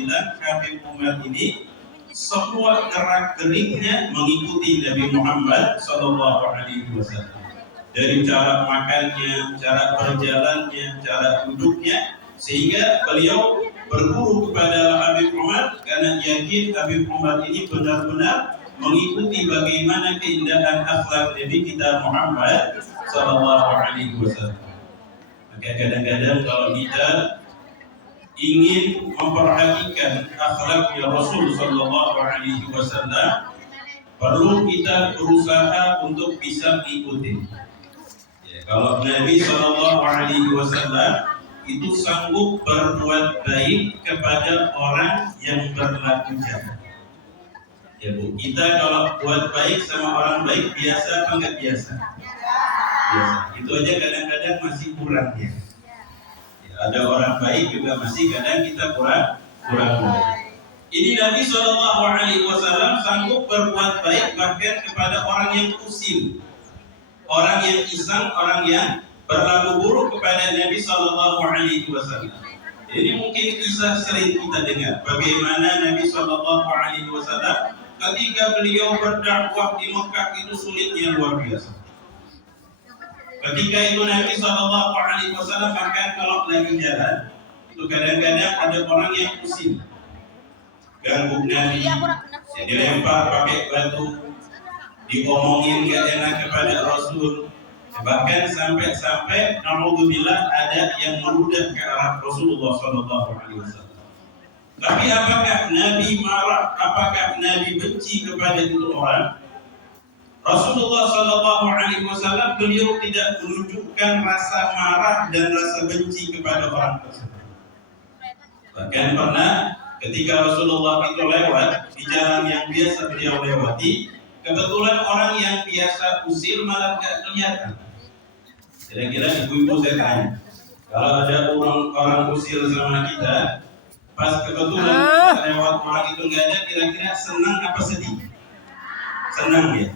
bilang Habib Umar ini semua gerak geriknya mengikuti Nabi Muhammad Sallallahu Alaihi Wasallam. Dari cara makannya, cara berjalannya, cara duduknya, sehingga beliau berguru kepada Habib Umar karena yakin Habib Umar ini benar-benar mengikuti bagaimana keindahan akhlak Nabi kita Muhammad Sallallahu Alaihi Wasallam. Maka kadang-kadang kalau kita ingin memperhatikan akhlaknya Rasul Sallallahu Alaihi Wasallam, perlu kita berusaha untuk bisa mengikuti. Ya, kalau Nabi Sallallahu Alaihi Wasallam itu sanggup berbuat baik kepada orang yang berlaku jahat. Ya Bu, kita kalau buat baik sama orang baik biasa apa enggak biasa? Biasa. Itu aja kadang-kadang masih kurang ya. Ada orang baik juga masih kadang kita kurang baik. Ini Nabi Shallallahu Alaihi Wasallam sanggup berbuat baik bahkan kepada orang yang usil, orang yang iseng, orang yang berlaku buruk kepada Nabi Shallallahu Alaihi Wasallam. Ini mungkin kisah sering kita dengar bagaimana Nabi Shallallahu Alaihi Wasallam ketika beliau berdakwah di Mekah itu sulitnya luar biasa. Ketika itu Nabi Sallallahu Alaihi Wasallam bahkan kalau lagi jalan itu kadang-kadang ada orang yang pusing, ganggu Nabi, dilempar pakai batu, diomongin gak enak kepada Rasul, bahkan sampai naudzubillah ada yang meludah ke arah Rasulullah Sallallahu Alaihi Wasallam. Tapi apakah Nabi marah? Apakah Nabi benci kepada itu orang? Rasulullah Sallallahu Alaihi Wasallam beliau tidak menunjukkan rasa marah dan rasa benci kepada orang tersebut. Bahkan pernah ketika Rasulullah itu lewat di jalan yang biasa beliau lewati, kebetulan orang yang biasa usil malah tidak kelihatan. Kira-kira ibu-ibu saya tanya, kalau ada orang usil sama kita, pas kebetulan kita lewat orang itu nggak ada, kira-kira senang apa sedih? Senang ya.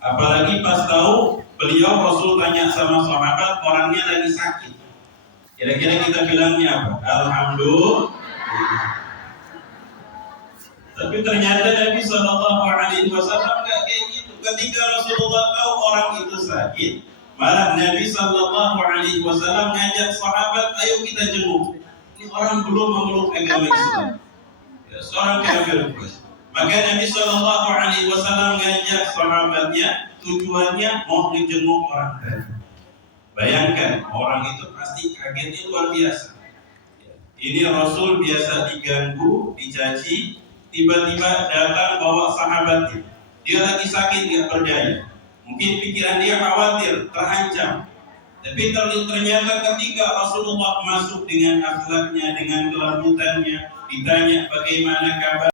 Apalagi pas tahu beliau Rasul tanya sama sahabat orangnya lagi sakit. Kira-kira kita bilangnya apa? Alhamdulillah. Tapi ternyata Nabi Sallallahu Alaihi Wasallam nggak kayak gitu. Ketika Rasulullah tahu orang itu sakit, malah Nabi Sallallahu Alaihi Wasallam ngajak sahabat, ayo kita jenguk. Ini orang belum memeluk agama Islam. Ya, seorang kafir. Maka Nabi Shallallahu Alaihi Wasallam ngajak sahabatnya, tujuannya mau dijenguk orang tadi. Bayangkan orang itu pasti kagetnya luar biasa. Ini Rasul biasa diganggu, dicaci, tiba-tiba datang bawa sahabatnya. Dia lagi sakit, nggak berdaya. Mungkin pikiran dia khawatir, terancam. Tapi ternyata ketika Rasulullah masuk dengan akhlaknya, dengan kelembutannya, ditanya bagaimana kabar.